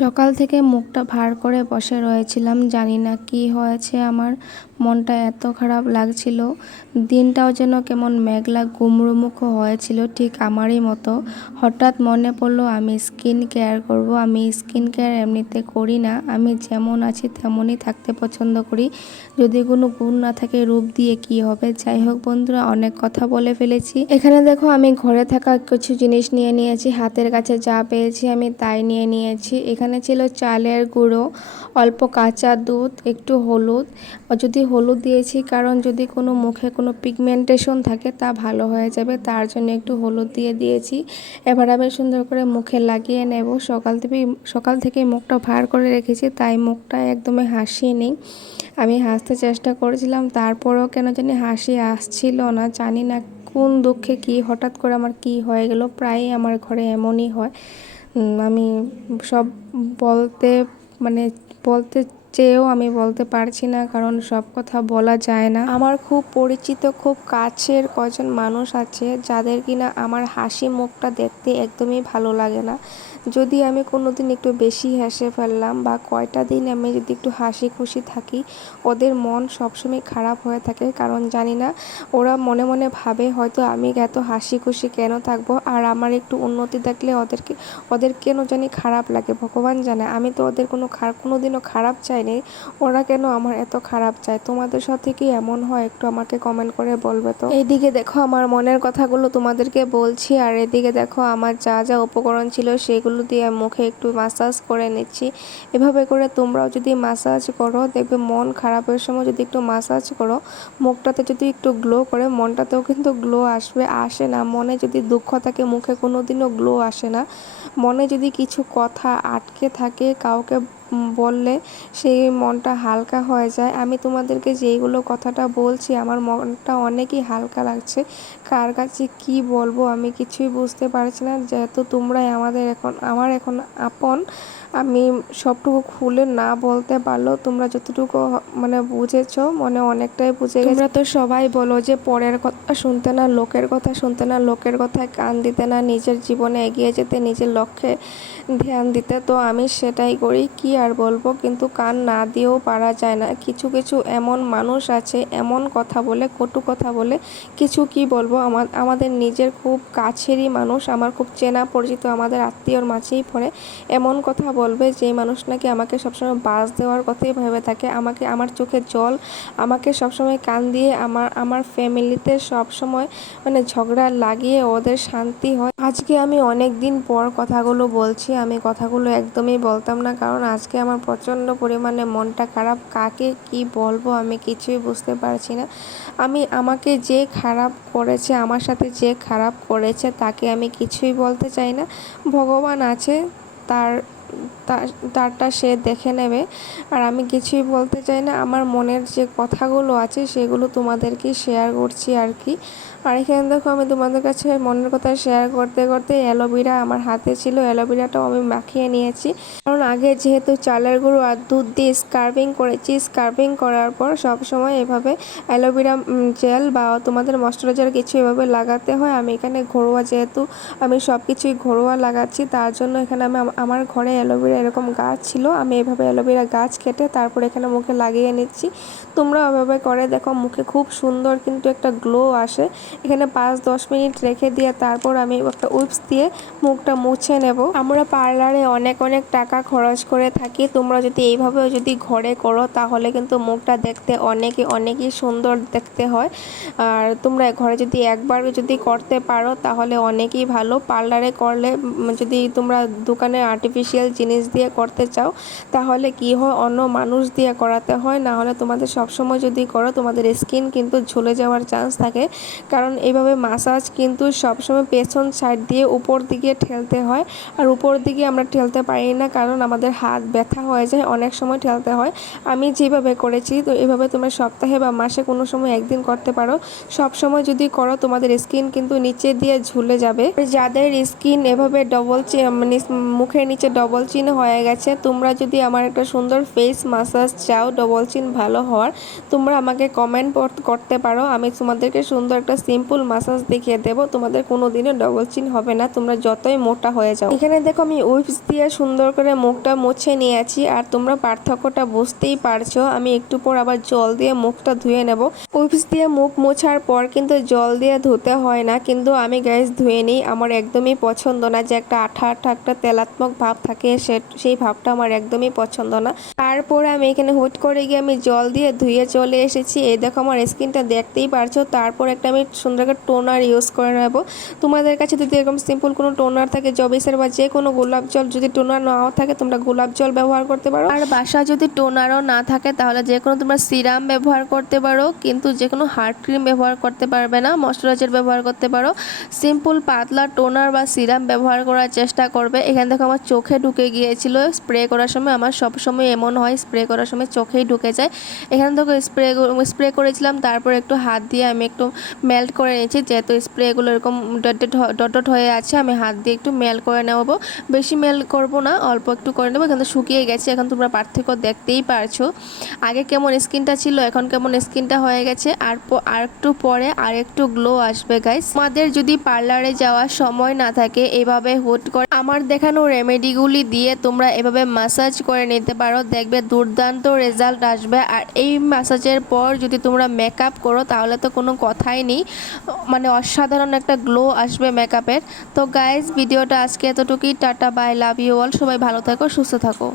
সকাল থেকে মুখটা ভার করে বসে রয়েছিলাম, জানি না কি হয়েছে আমার। মনটা এত খারাপ লাগছিল, দিনটাও যেন কেমন মেঘলা গুমড়োমুখো হয়েছিল, ঠিক আমারই মতো। হঠাৎ মনে পড়লো আমি স্কিন কেয়ার করব। আমি স্কিন কেয়ার এমনিতে করি না, আমি যেমন আছি তেমনই থাকতে পছন্দ করি। যদি কোনো গুণ না থাকে রূপ দিয়ে কি হবে। যাই হোক বন্ধুরা, অনেক কথা বলে ফেলেছি। এখানে দেখো আমি ঘরে থাকা কিছু জিনিস নিয়ে নিয়েছি, হাতের কাছে যা পেয়েছি আমি তাই নিয়ে নিয়েছি। এখানে ছিল চালের গুঁড়ো, অল্প কাঁচা দুধ, একটু হলুদ। যদি হলুদ দিয়েছি কারণ যদি কোনো মুখে কোনো পিগমেন্টেশন থাকে তা ভালো হয়ে যাবে, তার জন্য একটু হলুদ দিয়ে দিয়েছি। এবার আমি সুন্দর করে মুখে লাগিয়ে নেব। সকাল থেকে মুখটা ভার করে রেখেছি, তাই মুখটা একদমই হাসি নেই। আমি হাসতে চেষ্টা করেছিলাম, তারপরেও কেন জানি হাসি আসছিল না। জানি না কোন দুঃখে কি হঠাৎ করে আমার কি হয়ে গেল। প্রায়ই আমার ঘরে এমনই হয়। আমি সব বলতে মানে বলতে চেয়েও আমি বলতে পারছি না, কারণ সব কথা বলা যায় না। আমার খুব পরিচিত খুব কাছের কজন মানুষ আছে যাদের কিনা আমার হাসি মুখটা দেখতে একদমই ভালো লাগে না। যদি আমি কোনো দিন একটু বেশি হেসে ফেললাম বা কয়টা দিন আমি যদি একটু হাসি খুশি থাকি, ওদের মন সবসময় খারাপ হয়ে থাকে। কারণ জানি না, ওরা মনে মনে ভাবে হয়তো আমি এত হাসি খুশি কেন থাকবো, আর আমার একটু উন্নতি দেখলে ওদের কেন জানি খারাপ লাগে। ভগবান জানে, আমি তো ওদের কোনোদিনও খারাপ চাইনি, ওরা কেন আমার এত খারাপ চায়। তোমাদের সাথে কি এমন হয় একটু আমাকে কমেন্ট করে বলবে তো। এইদিকে দেখো আমার মনের কথাগুলো তোমাদেরকে বলছি, আর এদিকে দেখো আমার যা যা উপকরণ ছিল সেগুলো দিয়ে মুখে একটু মাসাজ করে নিচ্ছি। এভাবে করে তোমরাও যদি মাসাজ করো দেখবে, মন খারাপের সময় যদি একটু মাসাজ করো, মুখটাতে যদি একটু গ্লো করে মনটাতেও কিন্তু গ্লো আসে না। মনে যদি দুঃখ থাকে মুখে কোনোদিনও গ্লো আসে না। মনে যদি কিছু কথা আটকে থাকে কাউকে বললে সেই মনটা হালকা হয়ে যায়। আমি তোমাদেরকে যেইগুলো কথাটা বলছি আমার মনটা অনেকই হালকা লাগছে। কার কাছে কি বলবো আমি কিছুই বুঝতে পারছি না। যেহেতু তোমরাই আমার এখন আপন, আমি সবটুকু খুলে না বলতে পারলেও তোমরা যতটুকু বুঝেছো, অনেকটাই বুঝে গেছো। তোমরা তো সবাই বলো যে পরের কথা শুনতে না, লোকের কথা শুনতে না, লোকের কথায় কান দিতে না, নিজের জীবনে এগিয়ে যেতে, নিজের লক্ষ্যে ধ্যান দিতে। তো আমি সেটাই করি, কি আর বলবো। কিন্তু কান না দিয়েও পারা যায় না। কিছু কিছু এমন মানুষ আছে, এমন কথা বলে, কটু কথা বলে, কিছু কি বলবো, আমাদের নিজের খুব কাছেরই মানুষ, আমার খুব চেনা পরিচিত, আমাদের আত্মীয়র মাঝেই পড়ে, এমন কথা বলবে যেই মানুষ নাকি আমাকে সবসময় বাস দেওয়ার কথাই ভেবে থাকে। আমার চোখে জল, আমাকে সবসময় কান দিয়ে আমার ফ্যামিলিতে সবসময় ঝগড়া লাগিয়ে ওদের শান্তি হয়। আজকে আমি অনেক দিন পর কথাগুলো বলছি, আমি কথাগুলো একদমই বলতাম না, কারণ আজকে আমার প্রচণ্ড পরিমাণে মনটা খারাপ। কাকে কি বলবো আমি কিছুই বুঝতে পারছি না। আমাকে যে খারাপ করেছে, আমার সাথে যে খারাপ করেছে তাকে আমি কিছুই বলতে চাই না। ভগবান আছে, তার তারটা সে দেখে নেবে। আর আমি কিছুই বলতে চাই না। আমার মনের যে কথাগুলো আছে সেগুলো তোমাদেরকে শেয়ার করছি আর কি। আর এখানে দেখো আমি তোমাদের কাছে মনের কথা শেয়ার করতে করতে অ্যালোভেরা আমার হাতে ছিল, অ্যালোভেরাটাও আমি মাখিয়ে নিয়েছি। কারণ আগে যেহেতু চালের গুঁড়ো আর দুধ দিয়ে স্ক্রাবিং করেছি, স্ক্রাবিং করার পর সবসময় এভাবে অ্যালোভেরা জেল বা তোমাদের ময়শ্চারাইজার কিছু এভাবে লাগাতে হয়। আমি এখানে ঘরোয়া, যেহেতু আমি সব কিছুই ঘরোয়া লাগাচ্ছি, তার জন্য এখানে আমি আমার ঘরে অ্যালোভেরা এরকম গাছ ছিল, আমি এভাবে অ্যালোভেরা গাছ কেটে তারপর এখানে মুখে লাগিয়ে নিচ্ছি। তোমরা এভাবে করে দেখো, মুখে খুব সুন্দর কিন্তু একটা গ্লো আসে। এখানে 5-10 মিনিট রেখে দিয়ে তারপর আমি একটা উইপস দিয়ে মুখটা মুছে নেব। আমরা পার্লারে অনেক অনেক টাকা খরচ করে থাকি, তোমরা যদি এইভাবেও যদি ঘরে করো তাহলে কিন্তু মুখটা দেখতে অনেকই সুন্দর দেখতে হয়। আর তোমরা ঘরে যদি একবার যদি করতে পারো তাহলে অনেকই ভালো। পার্লারে করলে যদি তোমরা দোকানে আর্টিফিশিয়াল জিনিস দিয়ে করতে চাও তাহলে কি হয়, অন্য মানুষ দিয়ে করাতে হয়। না হলে তোমাদের সবসময় যদি করো তোমাদের স্কিন কিন্তু ঝুলে যাওয়ার চান্স থাকে। কারণ এইভাবে মাসাজ কিন্তু সবসময় পেছন সাইড দিয়ে উপর দিকে ঠেলতে হয়, আর উপর দিকে আমরা ঠেলতে পারি না কারণ আমাদের হাত ব্যথা হয়ে যায়, অনেক সময় ঠেলতে হয়। আমি যেভাবে করেছি, তো এইভাবে তোমরা সপ্তাহে বা মাসে কোনো সময় একদিন করতে পারো। সব সময় যদি করো তোমাদের স্কিন কিন্তু নিচে দিয়ে ঝুলে যাবে। যাদের স্কিন এভাবে মুখের নিচে ডবল ডবল চিন হয়ে গেছে। তোমরা যদি আমার একটা সুন্দর ফেস মাসাজ চাও ডবল চিন ভালো হওয়ার, তোমরা আমাকে কমেন্ট করতে পারো, আমি তোমাদেরকে সুন্দর একটা সিম্পল মাসাজ দেখিয়ে দেবো। তোমাদের কোনোদিনও ডবল চিন হবে না, তোমরা যতই মোটা হয়ে যাও। এখানে দেখো আমি উইপস দিয়ে সুন্দর করে মুখটা মুছে নিয়েছি, আর তোমরা পার্থক্যটা বুঝতেই পারছো। আমি একটু পর আবার জল দিয়ে মুখটা ধুয়ে নেব। উইপস দিয়ে মুখ মোছার পর কিন্তু জল দিয়ে ধুতে হয় না, কিন্তু আমি গ্যাস ধুয়ে নিই। আমার একদমই পছন্দ না যে একটা আঠা আঠা একটা তেলাত্মক ভাব থাকে, সেই ভাবটা আমার একদমই পছন্দ না। তারপরে আমি এখানে হুট করে গিয়ে আমি জল দিয়ে ধুয়ে চলে এসেছি। এই দেখো আমার স্কিনটা দেখতেই পারছো। তারপর একটা আমি সুন্দর একটা টোনার ইউজ করে নেব। তোমাদের কাছে যদি এরকম সিম্পল কোনো টোনার থাকে, জবিসের বা যে কোনো গোলাপ জল, যদি টোনার নাও থাকে তোমরা গোলাপ জল ব্যবহার করতে পারো। আর বাসা যদি টোনারও না থাকে তাহলে যে কোনো তোমরা সিরাম ব্যবহার করতে পারো, কিন্তু যে কোনো হার্ড ক্রিম ব্যবহার করতে পারবে না, ময়শ্চারাইজার ব্যবহার করতে পারো। সিম্পল পাতলা টোনার বা সিরাম ব্যবহার করার চেষ্টা করবে। এখানে দেখো আমার চোখে ঢুকে গিয়েছিল স্প্রে করার সময়। আমার সব সময় এমন হয়, স্প্রে করার সময় চোখেই ঢুকে যায়। এখানে দেখো স্প্রে করেছিলাম, তারপর একটু হাত দিয়ে আমি একটু মেল্ট করে নিয়েছি। যেহেতু স্প্রেগুলো এরকম ডট ডট হয়ে আছে, আমি হাত দিয়ে একটু মেল্ট করে নেবো। বেশি মেল্ট করবো না, অল্প একটু করে নেবো। এখানে শুকিয়ে গেছে, এখন তোমরা পার্থক্য দেখতেই পারছো। আগে কেমন স্কিনটা ছিল, এখন কেমন স্কিনটা হয়ে গেছে। আর একটু পরে আর একটু গ্লো আসবে গাইস। আমাদের যদি পার্লারে যাওয়ার সময় না থাকে, এভাবে হুট করে আমার দেখানো রেমেডিগুলি দিয়ে তোমরা এভাবে মাসাজ করে নিতে পারো, দেখবে দুর্দান্ত রেজাল্ট আসবে। আর এই মাসাজের পর যদি তোমরা মেকআপ করো তাহলে তো কোনো কথাই নেই, মানে অসাধারণ একটা গ্লো আসবে মেকআপের। তো গাইস ভিডিওটা আজকে এতটুকুই। Tata, bye, love you all. সবাই ভালো থাকো, সুস্থ থাকো।